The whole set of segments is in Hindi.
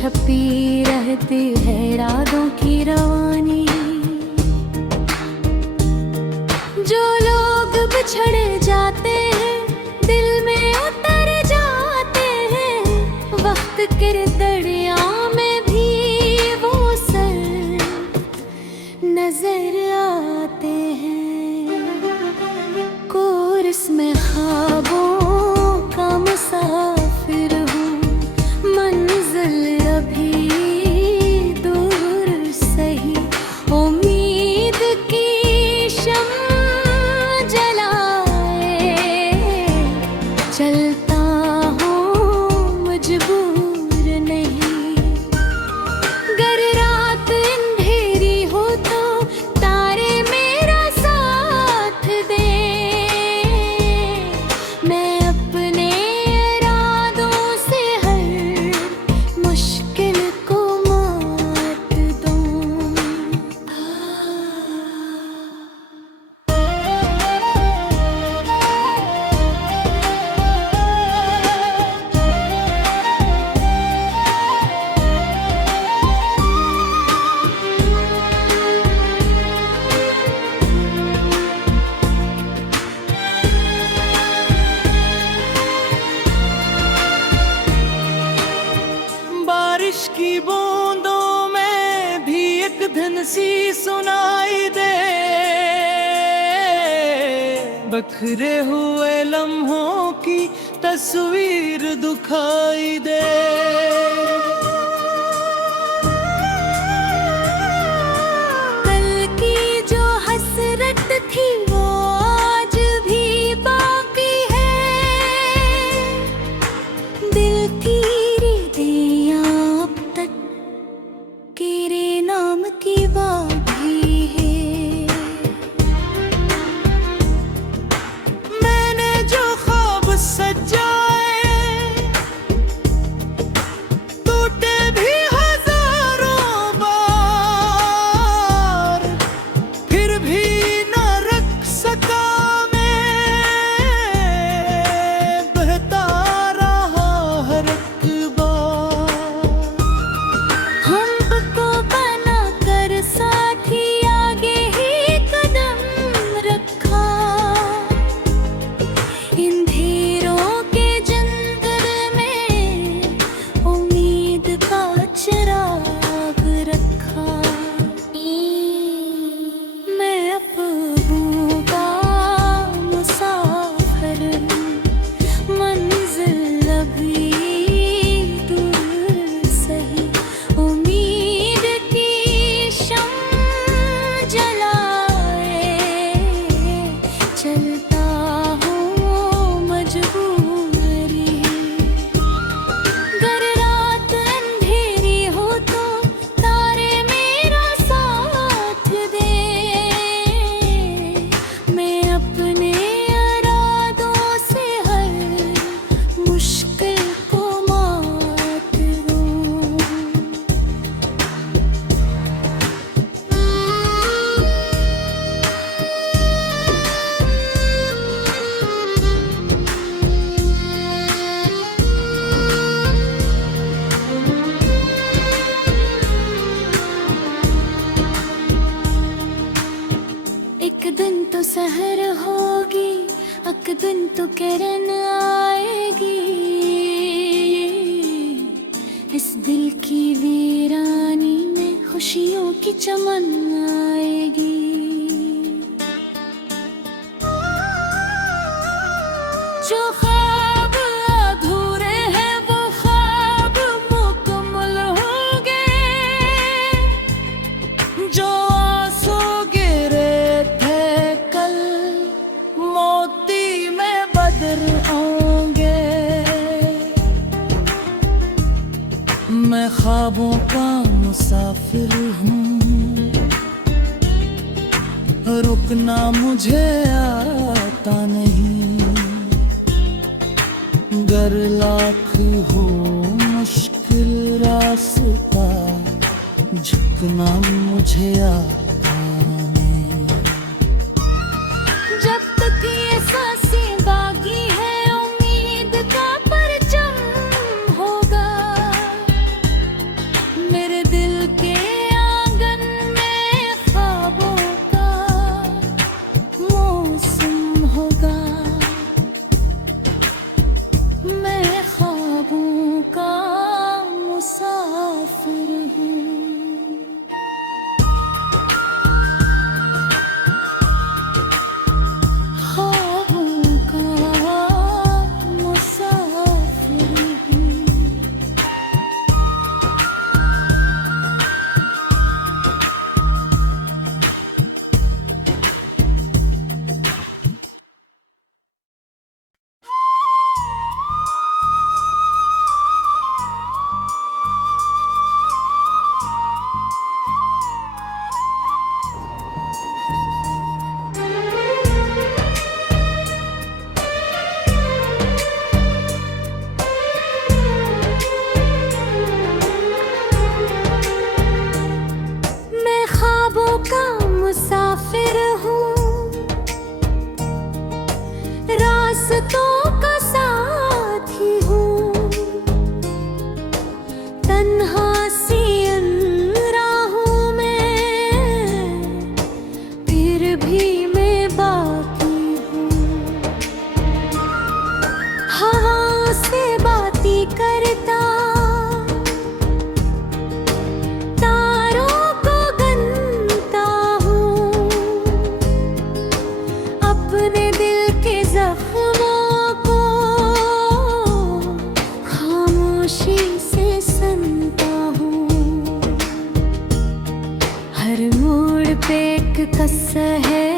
छपी रहती है रातों की रवानी। जो लोग बिछड़ जाते हैं दिल में उतर जाते हैं, वक्त के दरिया में भी वो सर नजर आते हैं। कोरस में ख्वाबों का मुसाफिर हूँ, मंजिल अभी दूर सही, उम्मीद की शम्म जलाए चलता हूँ मजबूर नहीं। गर रात अंधेरी हो तो तारे मेरा साथ दे, मैं अपने इरादों से हर मुश्किल को मात दूं। बारिश की बूंदों में भी एक धुन सी सुनाई दे, बखरे हुए लम्हों की तस्वीर दिखाई दे। कल की जो हसरत थी वो आज भी बाकी है, दिल की रिदियां अब तक तेरे नाम की बागी है। मैंने जो ख्वाब सजाए टूटे भी हजारों बार, फिर भी न रख सका मैं, बहता रहा हर एक बार। हमको बना कर साथी आगे ही कदम रखा, इन धीरों के जंगल में उम्मीद का चिराग रखा। मैं अपनों का मुसाफिर हूँ, मंजिल अभी दूर सही, उम्मीद की शम्म जलाए चलता हूँ मजबूरी। गर रात अंधेरी हो तो तारे मेरा साथ दे, मैं अपने इरादों से हर मुश्किल को मात दूं। एक दिन तो सहर होगी, एक दिन तो किरण आएगी, इस दिल की वीरानी में खुशियों की चमन आएगी। जो ख्वाब अधूरे हैं वो ख्वाब मुकम्मल होंगे, जो आंसू गिरे थे कल मोती में बदर आएंगे। मैं ख्वाबों का मुसाफिर हूँ, रुकना मुझे आता नहीं। गर लाख हो मुश्किल रास्ता, झुकना मुझे आता नहीं। जब तक ये सांसें बाकी है उम्मीद का परचम होगा, तन्हा सी राहों में, फिर भी मैं बाकी हूँ। हवा से बातें करता, तारों को गनता हूँ। अपने दिल के जख्मों को खामोशी से सुनता हूँ। हर मोड़ पे एक किस्सा है,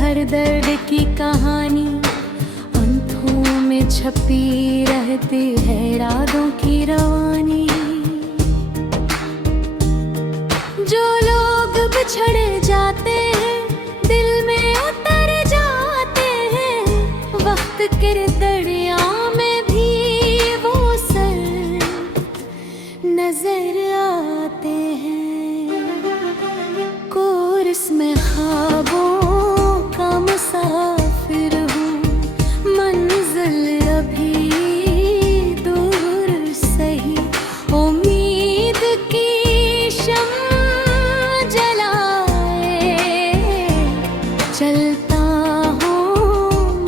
हर दर्द की कहानी आंखों में छपी रहती है, रातों की रवानी। जो लोग बिछड़ जाते हैं, दिल में उतर जाते हैं, वक्त के दरिया में भी वो सर नजर आते हैं। कोरस में ख्वाबों का मुसाफिर हूँ, मंजिल अभी दूर सही। उम्मीद की शम्म जलाए चलता हूँ,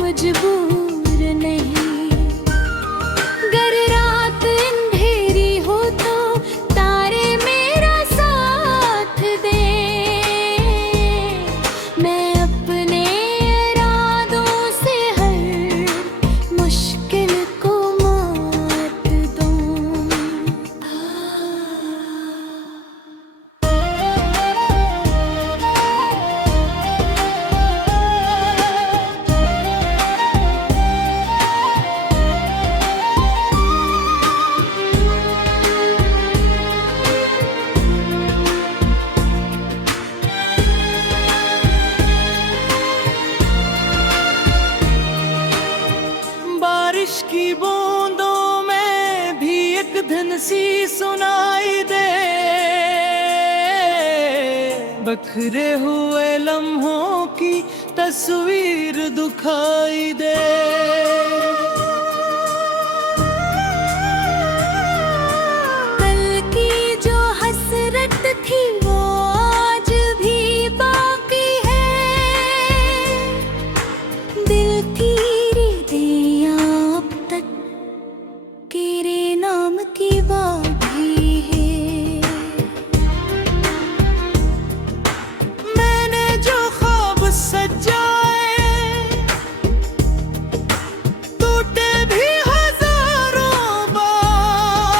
मजबूर नहीं। गर रात अंधेरी हो तो तारे मेरा साथ दे, मैं अपने इरादों से हर मुश्किल को मात दूँ। बारिश की बूंदों में भी एक धुन सी सुनाई दे, बखरे हुए लम्हों की तस्वीर दिखाई दे। कल की जो हसरत थी वो आज भी बाकी है, दिल की रिदियां अब तक तेरे नाम की बागी है। मैंने जो ख्वाब सजाए, टूटे भी हजारों बार,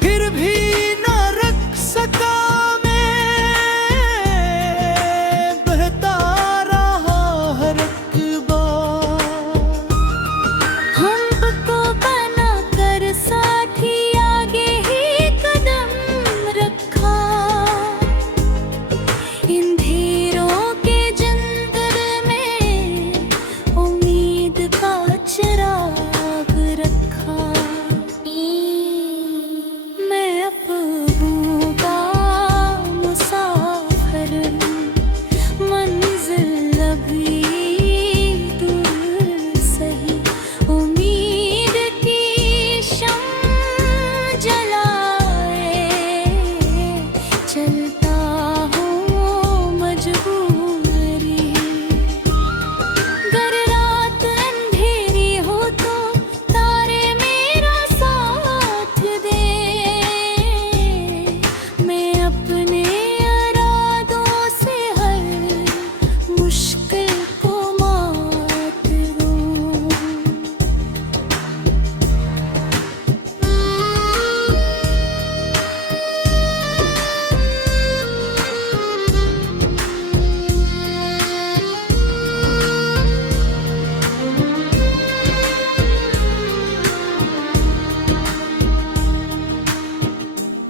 फिर भी न रख सका मैं, बहता रहा हर एक बार। हमको बना कर साथी आगे ही कदम रखा, अंधेरों के जंगल में उम्मीद का चिराग रखा। मैं अफ़वाहों का मुसाफिर हूँ, मंजिल अभी दूर सही। उम्मीद की शम्म जलाए चलता हूँ, मजबूरी। गर रात अंधेरी हो तो तारे मेरा साथ दे, मैं अपने इरादों से हर मुश्किल को मात दूँ।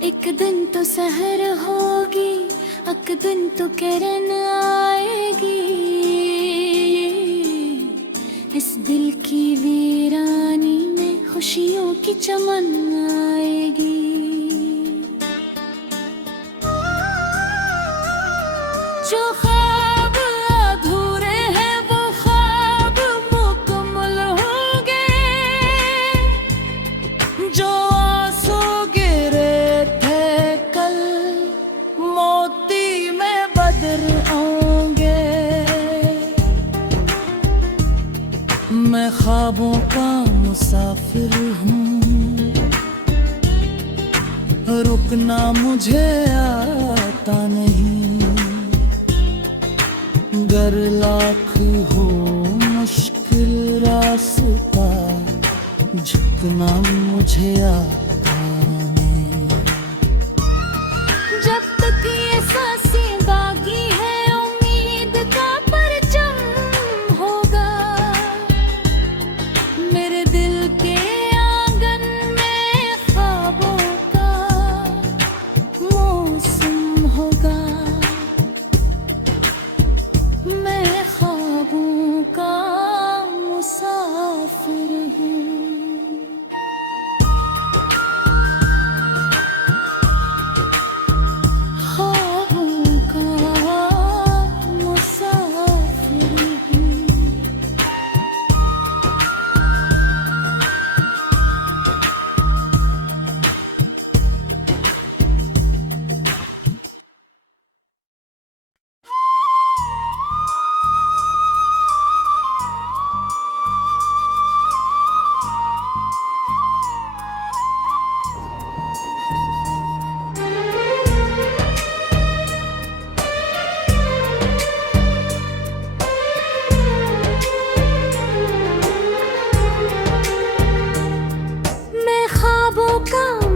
एक दिन तो सहर होगी, एक दिन तो किरण आएगी। इस दिल की वीरानी में खुशियों की चमन आएगी। जो ख्वाब अधूरे हैं वो ख्वाब मुकम्मल होंगे, जो आंसू मुसाफिर हूँ, रुकना मुझे आता नहीं। गर लाख हो मुश्किल रास्ता, झुकना मुझे आता नहीं। जब तक ये सांसें बाकी है उम्मीद का परचम होगा। मेरे दिल के आंगन में ख्वाबों का मौसम होगा। मैं ख्वाबों का मुसाफिर हूँ।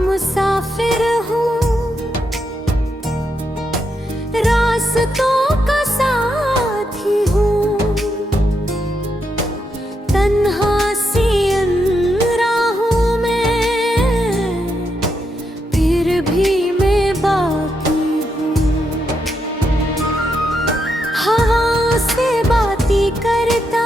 मुसाफिर हूँ, रास्तों का साथी हूँ। तन्हा सी इन राहों में फिर भी मैं बाकी हूँ। हवा से बातें करता,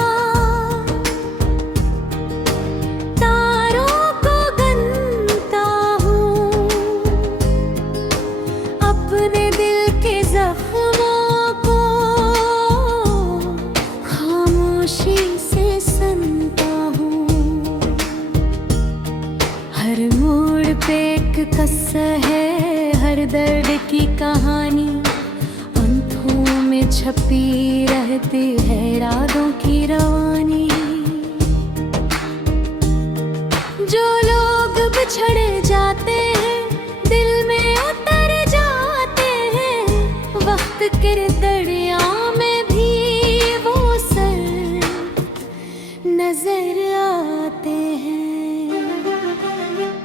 कसर है हर दर्द की कहानी। अंतों में छपी रहती है रातों की रवानी। जो लोग बिछड़ जाते हैं दिल में उतर जाते हैं। वक्त के दरिया में भी वो सर नजर आते हैं।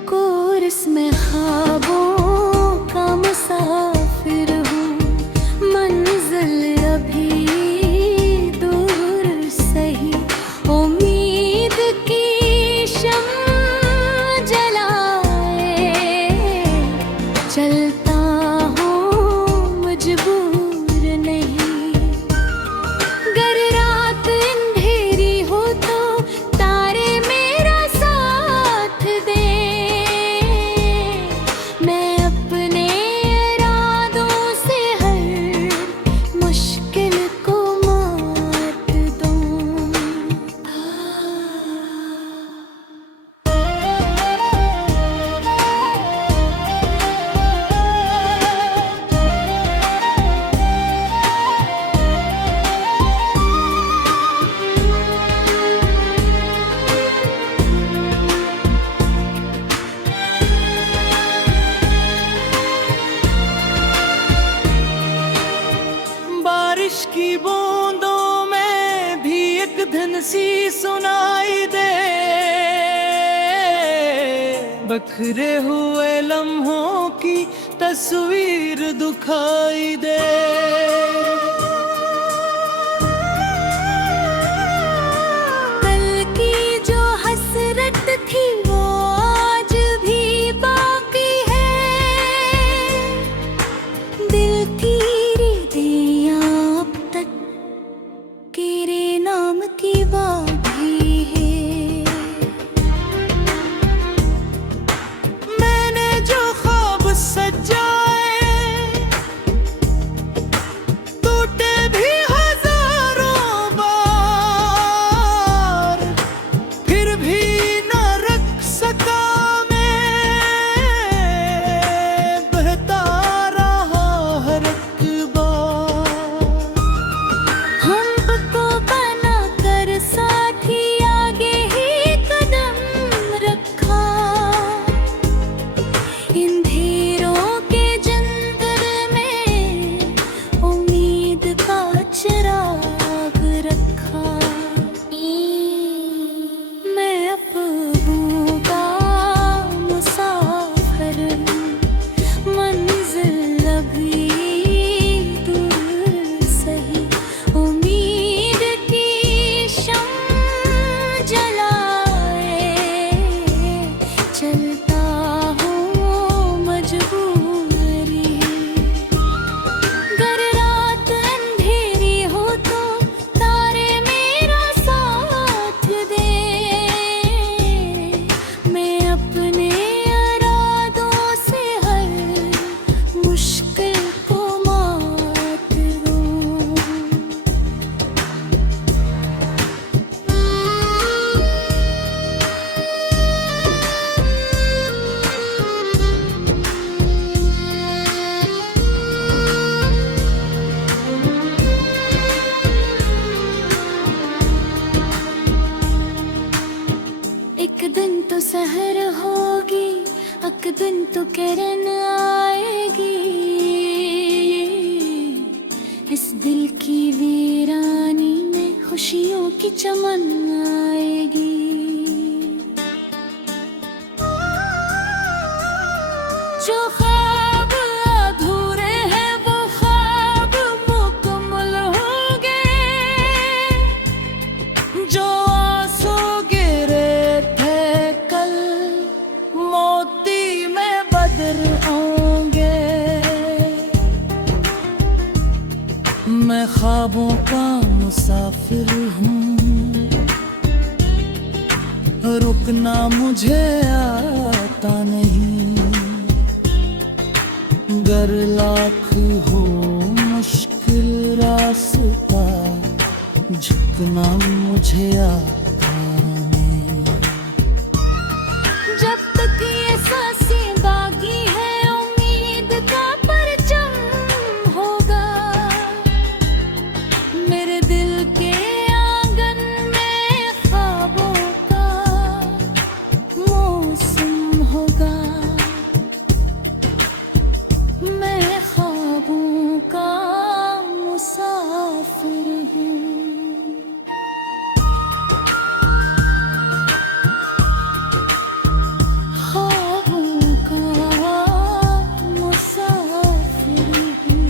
कोरस में ख्वाबों का मुसाफिर हूँ, मंजिल अभी दूर सही। उम्मीद की शम्म जलाए चलता हूँ, मजबूर नहीं। गर रात अंधेरी हो तो तारे मेरा साथ दे। की बूंदों में भी एक धन सी सुनाई दे। बखरे हुए लम्हों की तस्वीर दिखाई दे। कल की जो हसरत थी वो आज भी बाकी है। दिल की नाम की बागी है। मैंने जो ख्वाब सजाए टूट तो किरण आएगी, इस दिल की वीरानी में खुशियों की चमन आएगी। जो ख्वाब अधूरे हैं वो ख्वाब मुकम्मल होंगे, जो आंसू गिरे थे कल मोती में बदर होंगे। मैं ख्वाबों का मुसाफिर हूँ, रुकना मुझे आता नहीं। गर लाख हो मुश्किल रास्ता, झुकना मुझे आता नहीं। जब तक ये सांसें बाकी है उम्मीद का परचम होगा, मेरे दिल के आंगन में ख्वाबों का मौसम होगा। मैं ख्वाबों का मुसाफिर हूँ। ख्वाबों का मुसाफिर हूँ।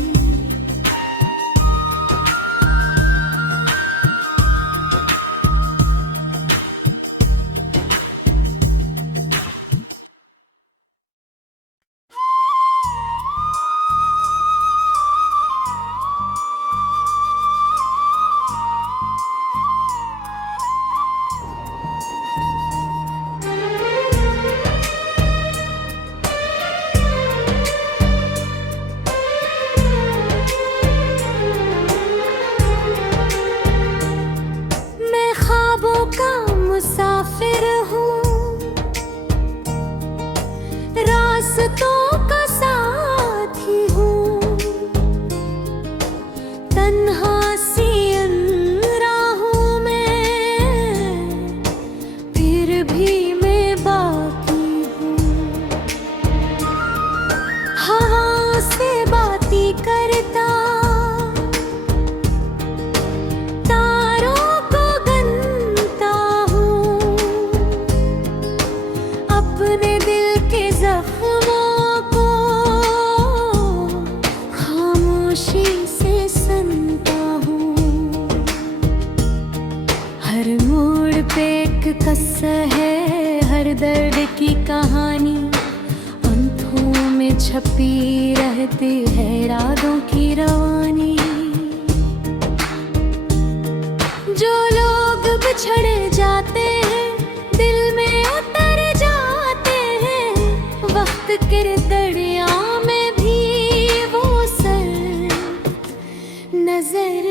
मैं ख्वाबों का मुसाफिर हूँ, रास्तों का साथी हूँ। तन्हा सी इन राहों में फिर भी मैं बाकी हूँ। हवा से बातें करता, तारों को गनता हूँ। अपने दिल के जख्मों को खामोशी से सुनता हूँ। हर मोड़ पे एक किस्सा है, हर दर्द की कहानी अंतों में छपी रहती है रातों की रवानी। जो लोग बिछड़ जाते हैं दिल में उतर जाते हैं, वक्त के दरिया में भी वो सर नजर